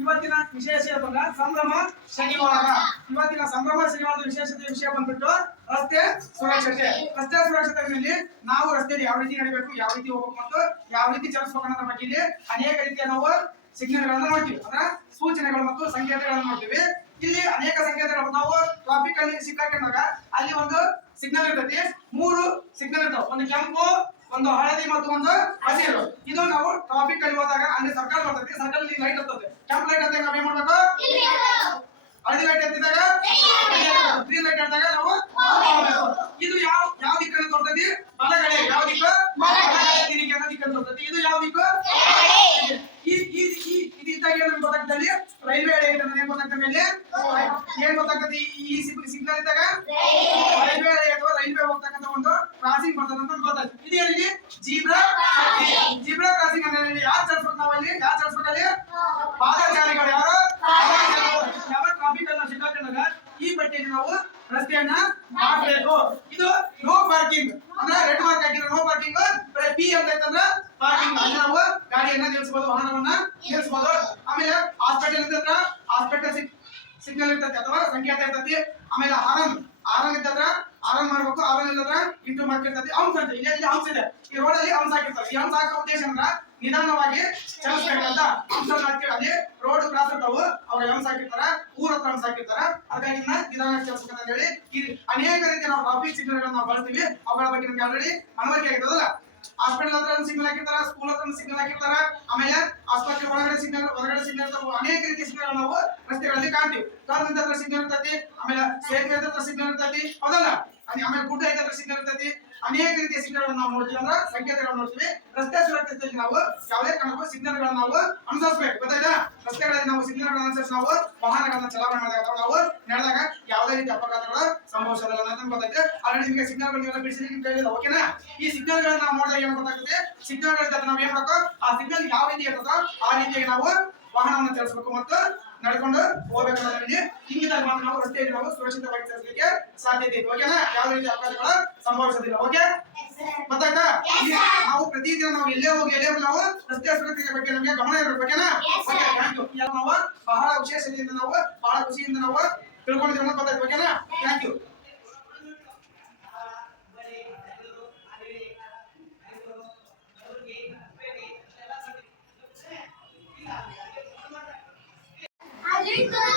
ಇವತ್ತಿನ ವಿಶೇಷ ಸಂಭ್ರಮ ಶನಿವಾರ. ಇವತ್ತಿನ ಸಂಭ್ರಮ ಶನಿವಾರದ ವಿಶೇಷತೆ ವಿಷಯ ಬಂದ್ಬಿಟ್ಟು ರಸ್ತೆ ಸುರಕ್ಷತೆ. ರಸ್ತೆ ಸುರಕ್ಷತೆಗಳಲ್ಲಿ ನಾವು ರಸ್ತೆಯಲ್ಲಿ ಯಾವ ರೀತಿ ನಡಿಬೇಕು, ಯಾವ ರೀತಿ ಹೋಗ್ಬೇಕು ಮತ್ತು ಯಾವ ರೀತಿ ಚಲಿಸಬೇಕು ಅನ್ನೋದ್ರ ಬಗ್ಗೆ ಇಲ್ಲಿ ಅನೇಕ ರೀತಿಯ ನಾವು ಸಿಗ್ನಲ್ಗಳನ್ನ ನೋಡ್ತೀವಿ. ಅಂದ್ರೆ ಸೂಚನೆಗಳು ಮತ್ತು ಸಂಕೇತಗಳನ್ನು ನೋಡ್ತೀವಿ. ಇಲ್ಲಿ ಅನೇಕ ಸಂಕೇತಗಳು. ನಾವು ಟ್ರಾಫಿಕ್ ಅಲ್ಲಿ ಸಿಕ್ಕಾಕೊಂಡಾಗ ಅಲ್ಲಿ ಒಂದು ಸಿಗ್ನಲ್ ಇರ್ತೈತಿ. ಮೂರು ಸಿಗ್ನಲ್ ಇರ್ತಾವ. ಒಂದು ಕೆಂಪು ಒಂದು ಹಳದಿ ಮತ್ತು ಒಂದು ಹಸಿರು ಇದು ನಾವು ಟ್ರಾಫಿಕ್ ಅಲ್ಲಿ ಹೋದಾಗ ಅಂದ್ರೆ ಸರ್ಕಲ್ ಬರ್ತೈತಿ ಸರ್ಕಲ್ ಲೈಟ್ ಹತ್ತದೆ ಕೆಂಪ್ ಲೈಟ್ ಅಂತ ನಾವ್ ಏನ್ ಮಾಡ್ಬೇಕು? ಹಳದಿ ಲೈಟ್ ಎತ್ತಿದಾಗ ಗ್ರೀನ್ ಲೈಟ್ ಎತ್ತಿದಾಗ ನಾವು. ಇದು ಯಾವ ಯಾವ ದಿಕ್ಕನ್ನು ತೋರ್ತೈತಿ ಬಲಗಡೆ ಯಾವ ದಿಕ್ಕು? ಅನ್ನೋ ದಿಕ್ಕನ್ನು ತೋರ್ತೈತಿ ಇದು ಯಾವ ದಿಕ್ಕು? ಈ ಈ ಏನ್ ಗೊತ್ತಾಗ್ತದೆ ರೈಲ್ವೆ ಹಳಿ ಅಂದ್ರೆ ಏನ್ ಗೊತ್ತಾಗ್ತದೆ ಮೇಲೆ ಏನ್ ಗೊತ್ತಾಗ್ತದೆ ಈ- ಈ ಸಿಗ್ನಲ್ ಇದ್ದಾಗ? ರೈಲ್ವೆ ಹಳಿ ಅಥವಾ ರೈಲ್ವೆ ಹೋಗ್ತಕ್ಕಂಥ ಒಂದು ಕ್ರಾಸಿಂಗ್ ಬರ್ತದೆ ಅಂತ ಗೊತ್ತಾಯ್ತು. ಇದು ಏನಿದೆ ಜೀಬ್ರಾ ಜೀಬ್ರಾ ಕ್ರಾಸಿಂಗ್ ಅಂದ್ರೆ ಯಾರು ಚಲಿಸ್ಬೇಕು ನಾವಲ್ಲಿ? ಯಾರು ಚಲಿಸ್ಬೇಕು ಅಲ್ಲಿ? ಪಾದಚಾರಿಗಳು ಯಾರು? ಯಾವ ಟ್ರಾಫಿಕ್ ಅನ್ನ ಸಿಕ್ಕಾಕೊಂಡಾಗ ಈ ಪಟ್ಟಿಯಲ್ಲಿ ನಾವು ರಸ್ತೆಯನ್ನ ಮಾಡಬೇಕು. ಇದು ನೋ ಪಾರ್ಕಿಂಗ್ ಅಂದ್ರೆ ರೆಡ್ ಮಾರ್ಕ್ ಹಾಕಿರೋ ನೋ ಪಾರ್ಕಿಂಗ್ ಪಿ ಅಂತ ಐತಂದ್ರ ಪಾರ್ಕಿಂಗ್ ಅಲ್ಲಿ ನಾವು ಗಾಡಿಯನ್ನ ನಿಲ್ಲಿಸಬಹುದು ವಾಹನವನ್ನ ನಿಲ್ಲಿಸಬಹುದು ಆಮೇಲೆ ಹಾಸ್ಪಿಟಲ್ ಇರ್ತದ್ರ ಹಾಸ್ಪಿಟಲ್ ಸಿಗ್ನಲ್ ಇರ್ತೈತಿ ಅಥವಾ ಸಂಖ್ಯಾತ ಇರ್ತೈತಿ. ಆಮೇಲೆ ಹಾರನ್ ಹಾರನ್ ಇದ್ದದ್ರ ಹಾರನ್ ಮಾಡ್ಬೇಕು ಹಾರನ್ ಇಲ್ಲದ್ರ ಇಂಟು ಮಾಡ್ಕಿರ್ತೈತಿ ಅಂಶ ಅಂತ ಇಲ್ಲಿ ಇಲ್ಲಿ ಅಂಶ ಇದೆ. ಈ ರೋಡ್ ಅಲ್ಲಿ ಅಂಶ ಹಾಕಿರ್ತಾರೆ ಈ ಅಂಶ ಹಾಕೋ ಉದ್ದೇಶ ಅಂದ್ರ ನಿಧಾನವಾಗಿ ಚಲಿಸ್ಬೇಕಂತ ಅಂಶ ಹಾಕಿ ಅಲ್ಲಿ ರೋಡ್ ಕ್ರಾಸ್ ಇರ್ತಾವು. ಅವ್ರ ಅಂಶ ಹಾಕಿರ್ತಾರ ಊರ ಹತ್ರ ಅಂಶ ಹಾಕಿರ್ತಾರ ಇದನ್ನ ನಿಧಾನವಾಗಿ ಚಲಿಸ್ಬೇಕಂತ ಹೇಳಿ ಈ ಅನೇಕ ರೀತಿಯ ನಾವು ಟ್ರಾಫಿಕ್ ಸಿಗ್ನಲ್ಗಳನ್ನ ನಾವು ಬಳಸ್ತೀವಿ. ಅವುಗಳ ಬಗ್ಗೆ ನಮ್ಗೆ ಆಲ್ರೆಡಿ ಮನವರಿಕೆ ಆಗಿರ್ತದಲ್ಲ. ಹಾಸ್ಪಿಟಲ್ ಹತ್ರ ಸಿಗ್ನಲ್ ಹಾಕಿರ್ತಾರ ಸ್ಕೂಲ್ ಹತ್ರ ಸಿಗ್ನಲ್ ಹಾಕಿರ್ತಾರ. ಆಮೇಲೆ ಆಸ್ಪತ್ರೆ ಒಳಗಡೆ ಸಿಗ್ನಲ್ ಹೊರಗಡೆ ಸಿಗ್ನಲ್ ಇರ್ತಾವ. ಅನೇಕ ರೀತಿಯ ಸಿಗ್ನಲ್ ನಾವು ರಸ್ತೆಗಳಲ್ಲಿ ಕಾಣ್ತೀವಿ. ಗವರ್ಮೆಂಟ್ ಹತ್ರ ಸಿಗ್ನಲ್ ಇರ್ತೈತಿ ಆಮೇಲೆ ಸೇತುವೆ ಹತ್ರ ಸಿಗ್ನಲ್ ಇರ್ತೈತಿ ಹೌದಲ್ಲ? ಅದೇ ಆಮೇಲೆ ಗುಡ್ಡ ಐತಂದ್ರೆ ಸಿಗ್ನಲ್ ಇರ್ತೈತಿ. ಅನೇಕ ರೀತಿಯ ಸಿಗ್ನಲ್ಗಳನ್ನು ನಾವು ನೋಡ್ತೀವಿ ಅಂದ್ರೆ ಸಂಕೇತಗಳನ್ನ ನೋಡ್ತೀವಿ. ರಸ್ತೆ ಸುರಕ್ಷತೆಯಲ್ಲಿ ನಾವು ಯಾವುದೇ ಕಾರಣಕ್ಕೂ ಸಿಗ್ನಲ್ ಗಳನ್ನ ನಾವು ಅನುಸರಿಸಬೇಕು. ಗೊತ್ತಾಯ್ತಾ? ರಸ್ತೆಗಳಲ್ಲಿ ನಾವು ಸಿಗ್ನಲ್ಗಳನ್ನು ಅನುಸರಿಸಿ ನಾವು ವಾಹನಗಳನ್ನ ಚಲಾವಣೆ ಮಾಡಿದಾಗ ಅಥವಾ ನಾವು ನಡೆದಾಗ ಯಾವುದೇ ರೀತಿ ಅಪಘಾತಗಳು ಸಂಭವಿಸೋದಿಲ್ಲ ಅಂತ ಗೊತ್ತೈತೆ ಆಲ್ರೆಡಿ ನಿಮಗೆ ಸಿಗ್ನಲ್ ಗಳನ್ನ ಬಿಡಿಸಿ ನಿಮ್ಗೆ ಓಕೆನಾ ಈ ಸಿಗ್ನಲ್ ಗಳನ್ನ ನಾವು ನೋಡಿದಾಗ ಏನ್ ಗೊತ್ತಾಗುತ್ತೆ? ಸಿಗ್ನಲ್ ಗಳಿದ್ದಾಗ ನಾವು ಏನ್ ಮಾಡಬೇಕು? ಆ ಸಿಗ್ನಲ್ ಯಾವ ರೀತಿ ಇರ್ತದೋ ಆ ರೀತಿಯಾಗಿ ನಾವು ವಾಹನವನ್ನು ಚಲಿಸಬೇಕು ಮತ್ತು ನಡ್ಕೊಂಡು ಹೋಗ್ಬೇಕು ಅನ್ನೋದ್ರಲ್ಲಿ ಹಿಂಗಿದಾಗ ಮಾತ್ರ ನಾವು ರಸ್ತೆಯಲ್ಲಿ ನಾವು ಸುರಕ್ಷಿತವಾಗಿ ಚಲಿಸಲಿಕ್ಕೆ ಸಾಧ್ಯತೆ ಇದೆ. ಓಕೆನಾ ಯಾವ ರೀತಿ ಅಪಘಾತಗಳು ಸಂಭವಿಸೋದಿಲ್ಲ. ಓಕೆ ಗೊತ್ತಾಯ್ತಾ ನಾವು ಪ್ರತಿದಿನ ನಾವು ಎಲ್ಲೇ ಹೋಗಿ ಎಲ್ಲೇ ಹೋಗಿ ನಾವು ರಸ್ತೆ ಸುರಕ್ಷತೆ ಬಗ್ಗೆ ನಮಗೆ ಗಮನ ಇರಬೇಕು. ಓಕೆನಾ ಓಕೆ ಥ್ಯಾಂಕ್ ಯು ನಾವು ಬಹಳ ವಿಶೇಷತೆಯಿಂದ ನಾವು ಬಹಳ ಖುಷಿಯಿಂದ ನಾವು ತಿಳ್ಕೊಂಡಿದ್ದೀವಿ ಅನ್ನೋದು ಗೊತ್ತಾಯ್ತು. ಓಕೆನಾ Yeah.